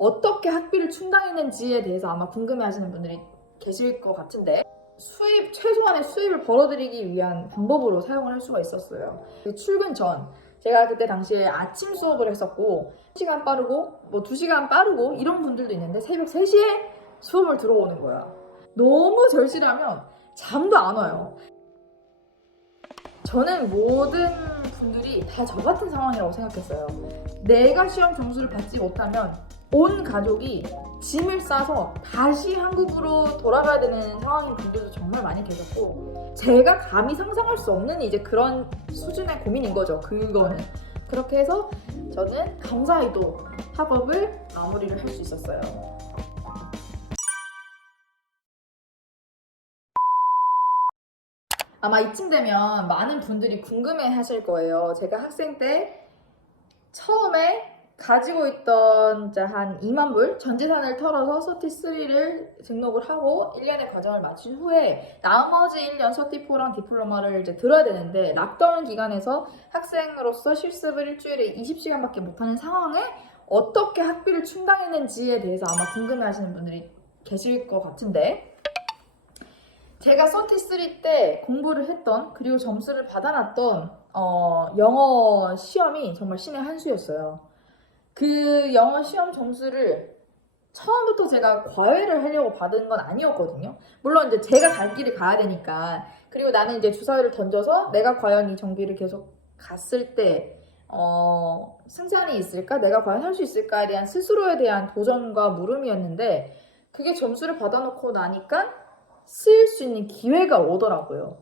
어떻게 학비를 충당했는지에 대해서 아마 궁금해하시는 분들이 계실 것 같은데, 최소한의 수입을 벌어들이기 위한 방법으로 사용을 할 수가 있었어요. 출근 전, 제가 그때 당시에 아침 수업을 했었고 1시간 빠르고 뭐 2시간 빠르고 이런 분들도 있는데 새벽 3시에 수업을 들어오는 거야. 너무 절실하면 잠도 안 와요. 저는 모든 분들이 다 저 같은 상황이라고 생각했어요. 내가 시험 점수를 받지 못하면 온 가족이 짐을 싸서 다시 한국으로 돌아가야 되는 상황인 분들도 정말 많이 계셨고, 제가 감히 상상할 수 없는 이제 그런 수준의 고민인 거죠. 그거는 그렇게 해서 저는 감사히도 학업을 마무리를 할 수 있었어요. 아마 이쯤 되면 많은 분들이 궁금해 하실 거예요. 제가 학생 때 처음에 가지고 있던 이제 한 2만 불 전 재산을 털어서 서티3를 등록을 하고 1년의 과정을 마친 후에 나머지 1년 서티4랑 디플로마를 이제 들어야 되는데, 락다운 기간에서 학생으로서 실습을 일주일에 20시간밖에 못하는 상황에 어떻게 학비를 충당했는지에 대해서 아마 궁금해 하시는 분들이 계실 것 같은데, 제가 서티3 때 공부를 했던, 그리고 점수를 받아놨던 영어 시험이 정말 신의 한 수였어요. 그 영어 시험 점수를 처음부터 제가 과외를 하려고 받은 건 아니었거든요. 물론 이제 제가 갈 길을 가야 되니까. 그리고 나는 이제 주사위를 던져서 내가 과연 이 정비를 계속 갔을 때 승산이 있을까? 내가 과연 할 수 있을까에 대한 스스로에 대한 도전과 물음이었는데, 그게 점수를 받아놓고 나니까 쓰일 수 있는 기회가 오더라고요.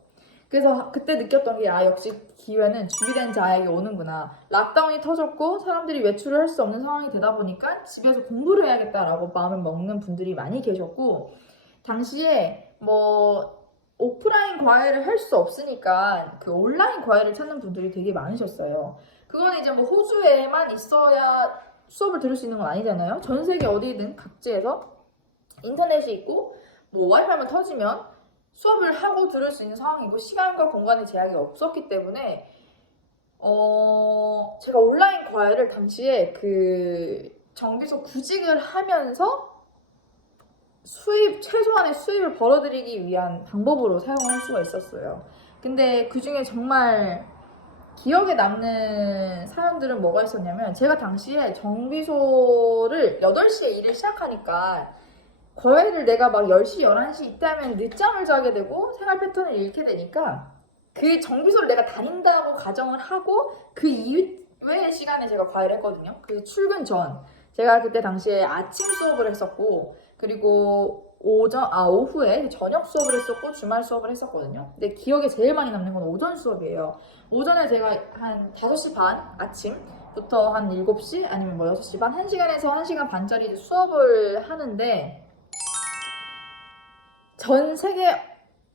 그래서 그때 느꼈던 게, 역시 기회는 준비된 자에게 오는구나. 락다운이 터졌고 사람들이 외출을 할 수 없는 상황이 되다 보니까 집에서 공부를 해야겠다라고 마음을 먹는 분들이 많이 계셨고, 당시에 뭐 오프라인 과외를 할 수 없으니까 그 온라인 과외를 찾는 분들이 되게 많으셨어요. 그거는 이제 뭐 호주에만 있어야 수업을 들을 수 있는 건 아니잖아요. 전 세계 어디든 각지에서 인터넷이 있고 뭐 와이파이만 터지면 수업을 하고 들을 수 있는 상황이고, 시간과 공간의 제약이 없었기 때문에 제가 온라인 과외를 당시에 그 정비소 구직을 하면서 최소한의 수입을 벌어들이기 위한 방법으로 사용을 할 수가 있었어요. 근데 그 중에 정말 기억에 남는 사연들은 뭐가 있었냐면, 제가 당시에 정비소를 8시에 일을 시작하니까 과외를 내가 막 10시, 11시 이때 하면 늦잠을 자게 되고 생활 패턴을 잃게 되니까, 그 정비소를 내가 다닌다고 가정을 하고 그 이외의 시간에 제가 과외를 했거든요. 그 출근 전, 제가 그때 당시에 아침 수업을 했었고, 그리고 오후에 저녁 수업을 했었고 주말 수업을 했었거든요. 근데 기억에 제일 많이 남는 건 오전 수업이에요. 오전에 제가 한 5시 반 아침부터 한 7시 아니면 뭐 6시 반, 1시간에서 1시간 반짜리 수업을 하는데, 전 세계에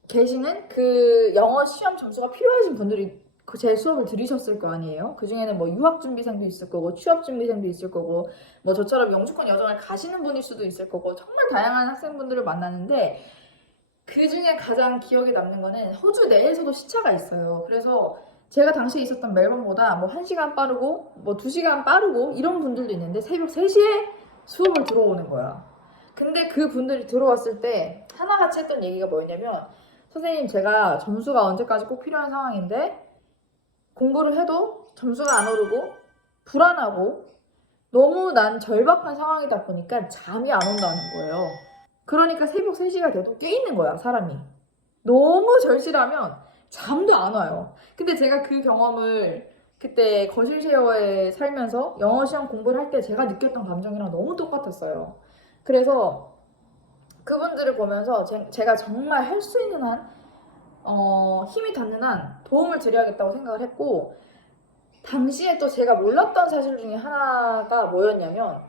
계시는 그 영어 시험 점수가 필요하신 분들이 제 수업을 들으셨을 거 아니에요. 그 중에는 뭐 유학준비생도 있을 거고 취업준비생도 있을 거고 뭐 저처럼 영주권 여정을 가시는 분일 수도 있을 거고, 정말 다양한 학생분들을 만나는데, 그 중에 가장 기억에 남는 거는 호주 내에서도 시차가 있어요. 그래서 제가 당시에 있었던 멜번보다 뭐 1시간 빠르고 뭐 2시간 빠르고 이런 분들도 있는데 새벽 3시에 수업을 들어오는 거야. 근데 그 분들이 들어왔을 때 하나같이 했던 얘기가 뭐였냐면, 선생님, 제가 점수가 언제까지 꼭 필요한 상황인데 공부를 해도 점수가 안 오르고 불안하고 너무 난 절박한 상황이다 보니까 잠이 안 온다는 거예요. 그러니까 새벽 3시가 돼도 깨 있는 거야, 사람이. 너무 절실하면 잠도 안 와요. 근데 제가 그 경험을 그때 거실 쉐어에 살면서 영어 시험 공부를 할 때 제가 느꼈던 감정이랑 너무 똑같았어요. 그래서 그분들을 보면서 제가 정말 할 수 있는 한 힘이 닿는 한 도움을 드려야겠다고 생각을 했고, 당시에 또 제가 몰랐던 사실 중에 하나가 뭐였냐면,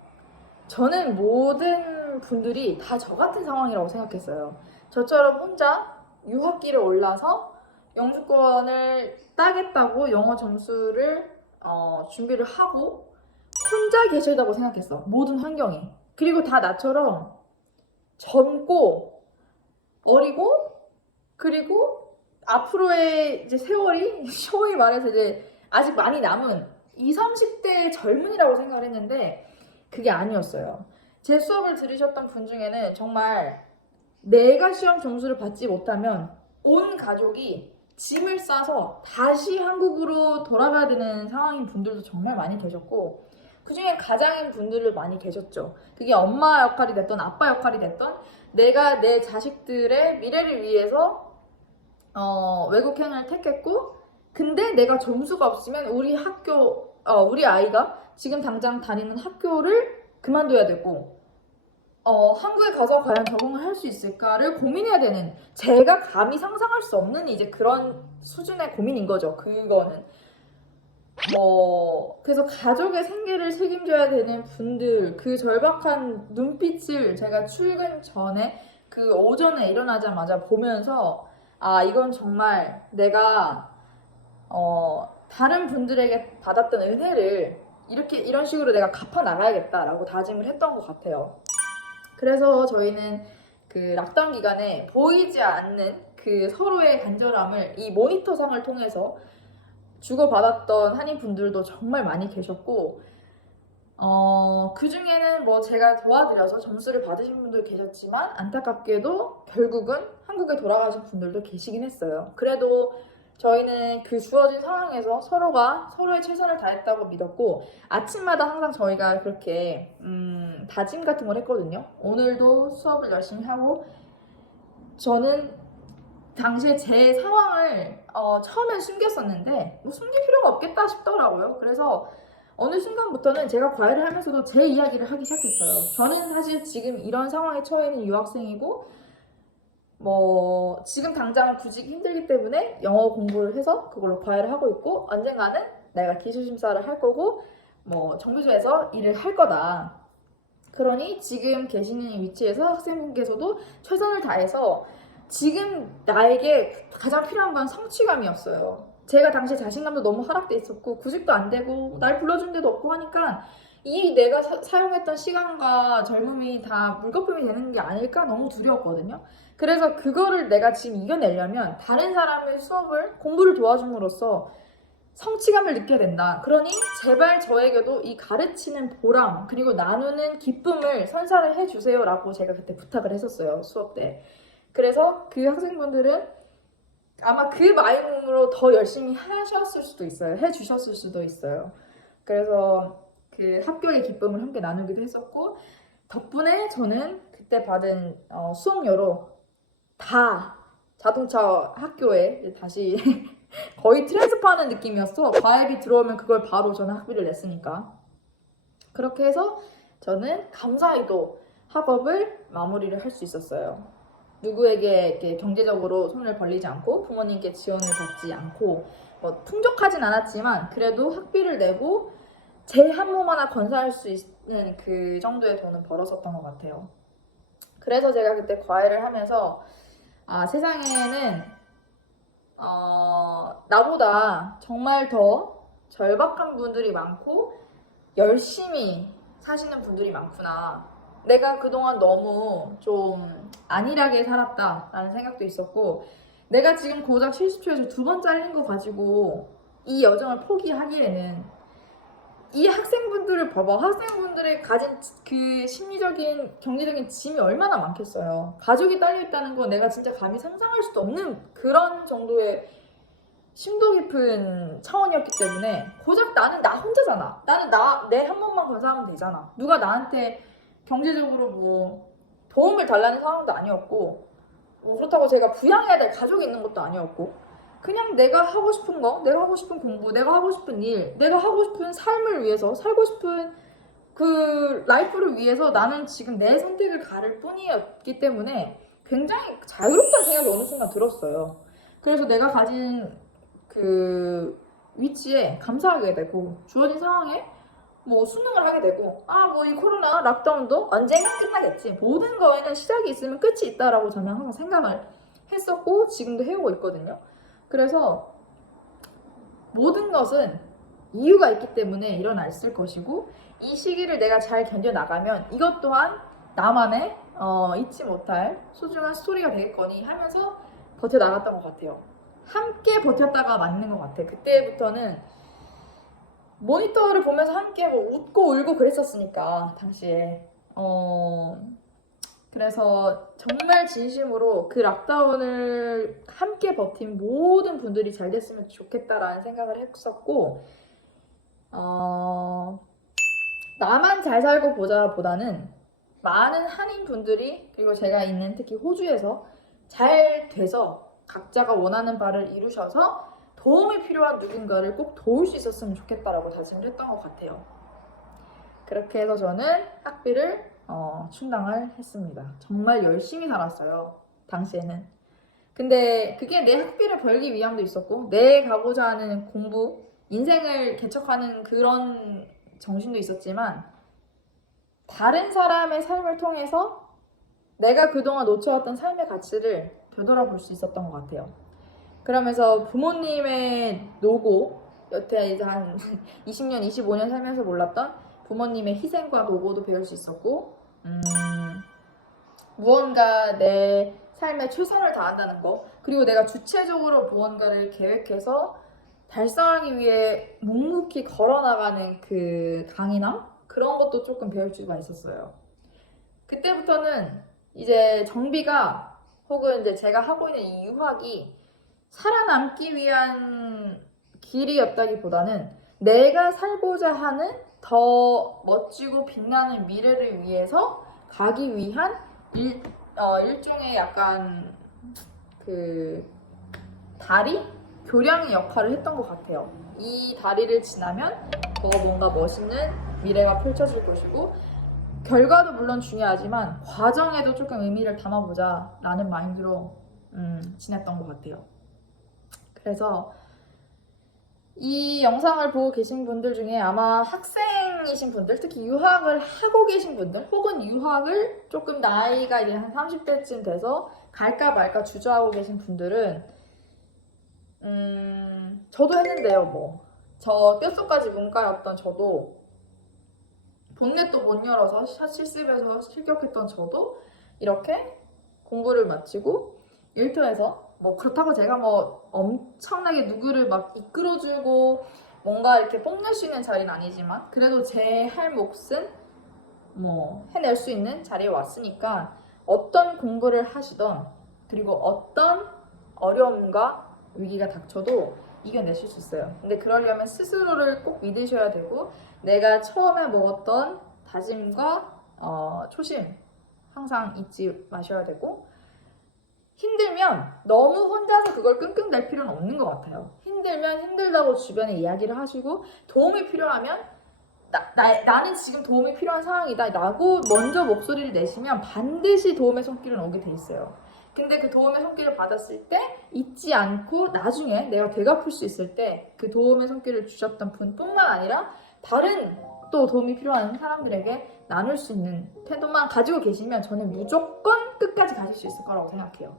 저는 모든 분들이 다 저 같은 상황이라고 생각했어요. 저처럼 혼자 유학기를 올라서 영주권을 따겠다고 영어 점수를 준비를 하고 혼자 계시다고 생각했어. 모든 환경이. 그리고 다 나처럼 젊고 어리고, 그리고 앞으로의 이제 세월이 소위 말해서 이제 아직 많이 남은 20, 30대의 젊은이라고 생각을 했는데 그게 아니었어요. 제 수업을 들으셨던 분 중에는 정말 내가 시험 점수를 받지 못하면 온 가족이 짐을 싸서 다시 한국으로 돌아가야 되는 상황인 분들도 정말 많이 계셨고, 그중에 가장인 분들도 많이 계셨죠. 그게 엄마 역할이 됐던 아빠 역할이 됐던, 내가 내 자식들의 미래를 위해서 외국행을 택했고, 근데 내가 점수가 없으면 우리 아이가 지금 당장 다니는 학교를 그만둬야 되고, 한국에 가서 과연 적응을 할 수 있을까를 고민해야 되는, 제가 감히 상상할 수 없는 이제 그런 수준의 고민인 거죠. 그거는. 그래서 가족의 생계를 책임져야 되는 분들, 그 절박한 눈빛을 제가 출근 전에, 그 오전에 일어나자마자 보면서, 아, 이건 정말 내가, 다른 분들에게 받았던 은혜를 이런 식으로 내가 갚아 나가야겠다라고 다짐을 했던 것 같아요. 그래서 저희는 그 락다운 기간에 보이지 않는 그 서로의 간절함을 이 모니터상을 통해서 주고받았던 한인분들도 정말 많이 계셨고, 그 중에는 뭐 제가 도와드려서 점수를 받으신 분도 계셨지만, 안타깝게도 결국은 한국에 돌아가신 분들도 계시긴 했어요. 그래도 저희는 그 주어진 상황에서 서로가 서로의 최선을 다했다고 믿었고, 아침마다 항상 저희가 그렇게 다짐 같은 걸 했거든요. 오늘도 수업을 열심히 하고, 저는 당시에 제 상황을 처음엔 숨겼었는데 뭐 숨길 필요가 없겠다 싶더라고요. 그래서 어느 순간부터는 제가 과외를 하면서도 제 이야기를 하기 시작했어요. 저는 사실 지금 이런 상황에 처해 있는 유학생이고, 뭐 지금 당장은 구직이 힘들기 때문에 영어 공부를 해서 그걸로 과외를 하고 있고, 언젠가는 내가 기술 심사를 할 거고, 뭐 정부서에서 일을 할 거다. 그러니 지금 계시는 위치에서 학생분께서도 최선을 다해서, 지금 나에게 가장 필요한 건 성취감이었어요. 제가 당시 자신감도 너무 하락돼 있었고, 구직도 안 되고 날 불러준 데도 없고 하니까 이 내가 사용했던 시간과 젊음이 다 물거품이 되는 게 아닐까 너무 두려웠거든요. 그래서 그거를 내가 지금 이겨내려면 다른 사람의 공부를 도와줌으로써 성취감을 느껴야 된다. 그러니 제발 저에게도 이 가르치는 보람, 그리고 나누는 기쁨을 선사를 해주세요 라고 제가 그때 부탁을 했었어요, 수업 때. 그래서 그 학생분들은 아마 그 마음으로 더 열심히 하셨을 수도 있어요. 해주셨을 수도 있어요. 그래서 그 합격의 기쁨을 함께 나누기도 했었고, 덕분에 저는 그때 받은 수업료로 다 자동차 학교에 다시 거의 트랜스퍼하는 느낌이었어. 과외비 들어오면 그걸 바로 저는 학비를 냈으니까. 그렇게 해서 저는 감사히도 학업을 마무리를 할 수 있었어요. 누구에게 이렇게 경제적으로 손을 벌리지 않고, 부모님께 지원을 받지 않고, 뭐 풍족하진 않았지만 그래도 학비를 내고 제 한 몸 하나 건사할 수 있는 그 정도의 돈은 벌었었던 것 같아요. 그래서 제가 그때 과외를 하면서, 아, 세상에는 나보다 정말 더 절박한 분들이 많고 열심히 사시는 분들이 많구나. 내가 그동안 너무 좀 안일하게 살았다라는 생각도 있었고, 내가 지금 고작 실습초에서 2번 잘린 거 가지고 이 여정을 포기하기에는, 이 학생분들을 봐봐. 학생분들의 가진 그 심리적인, 경제적인 짐이 얼마나 많겠어요. 가족이 딸려있다는 거 내가 진짜 감히 상상할 수도 없는 그런 정도의 심도 깊은 차원이었기 때문에, 고작 나는 나 혼자잖아. 나는 내 한 번만 건사하면 되잖아. 누가 나한테 경제적으로 뭐 도움을 달라는 상황도 아니었고, 뭐 그렇다고 제가 부양해야 될 가족이 있는 것도 아니었고, 그냥 내가 하고 싶은 거, 내가 하고 싶은 공부, 내가 하고 싶은 일, 내가 하고 싶은 삶을 위해서, 살고 싶은 그 라이프를 위해서 나는 지금 내 선택을 가를 뿐이었기 때문에 굉장히 자유롭다는 생각이 어느 순간 들었어요. 그래서 내가 가진 그 위치에 감사하게 되고, 주어진 상황에 뭐 수능을 하게 되고, 뭐 이 코로나 락다운도 언젠가 끝나겠지, 모든 거에는 시작이 있으면 끝이 있다라고 저는 항상 생각을 했었고 지금도 해오고 있거든요. 그래서 모든 것은 이유가 있기 때문에 일어났을 것이고, 이 시기를 내가 잘 견뎌나가면 이것 또한 나만의 잊지 못할 소중한 스토리가 되겠거니 하면서 버텨나갔던 것 같아요. 함께 버텼다가 맞는 것 같아. 그때부터는 모니터를 보면서 함께 뭐 웃고 울고 그랬었으니까, 당시에 그래서 정말 진심으로 그 락다운을 함께 버틴 모든 분들이 잘 됐으면 좋겠다라는 생각을 했었고, 나만 잘 살고 보자 보다는 많은 한인 분들이, 그리고 제가 있는 특히 호주에서 잘 돼서 각자가 원하는 바를 이루셔서 도움이 필요한 누군가를 꼭 도울 수 있었으면 좋겠다라고 다짐을 했던 것 같아요. 그렇게 해서 저는 학비를 충당을 했습니다. 정말 열심히 살았어요, 당시에는. 근데 그게 내 학비를 벌기 위함도 있었고, 내 가고자 하는 공부, 인생을 개척하는 그런 정신도 있었지만, 다른 사람의 삶을 통해서 내가 그동안 놓쳐왔던 삶의 가치를 되돌아볼 수 있었던 것 같아요. 그러면서 부모님의 노고, 여태 이제 한 20년, 25년 살면서 몰랐던 부모님의 희생과 노고도 배울 수 있었고, 무언가 내 삶에 최선을 다한다는 거, 그리고 내가 주체적으로 무언가를 계획해서 달성하기 위해 묵묵히 걸어나가는 그 강인함? 그런 것도 조금 배울 수가 있었어요. 그때부터는 이제 정비가, 혹은 이제 제가 하고 있는 이 유학이 살아남기 위한 길이었다기보다는 내가 살고자 하는 더 멋지고 빛나는 미래를 위해서 가기 위한 일종의 약간 그 다리? 교량의 역할을 했던 것 같아요. 이 다리를 지나면 더 뭔가 멋있는 미래가 펼쳐질 것이고, 결과도 물론 중요하지만 과정에도 조금 의미를 담아보자 라는 마인드로 지냈던 것 같아요. 그래서 이 영상을 보고 계신 분들 중에 아마 학생이신 분들, 특히 유학을 하고 계신 분들, 혹은 유학을 조금 나이가 이제 한 30대쯤 돼서 갈까 말까 주저하고 계신 분들은 저도 했는데요. 뭐 저 뼛속까지 문과였던 저도, 본넷도 못 열어서 샷 실습에서 실격했던 저도 이렇게 공부를 마치고 일터에서, 뭐 그렇다고 제가 뭐 엄청나게 누구를 막 이끌어주고 뭔가 이렇게 뽐낼 수 있는 자리는 아니지만, 그래도 제 할 몫은 뭐 해낼 수 있는 자리에 왔으니까, 어떤 공부를 하시던, 그리고 어떤 어려움과 위기가 닥쳐도 이겨내실 수 있어요. 근데 그러려면 스스로를 꼭 믿으셔야 되고, 내가 처음에 먹었던 다짐과 초심 항상 잊지 마셔야 되고, 힘들면 너무 혼자서 그걸 끙끙댈 필요는 없는 것 같아요. 힘들면 힘들다고 주변에 이야기를 하시고, 도움이 필요하면 나는 지금 도움이 필요한 상황이다 라고 먼저 목소리를 내시면 반드시 도움의 손길은 오게 돼 있어요. 근데 그 도움의 손길을 받았을 때 잊지 않고 나중에 내가 되갚을 수 있을 때 그 도움의 손길을 주셨던 분뿐만 아니라 다른 또 도움이 필요한 사람들에게 나눌 수 있는 태도만 가지고 계시면 저는 무조건 끝까지 가실 수 있을 거라고 생각해요.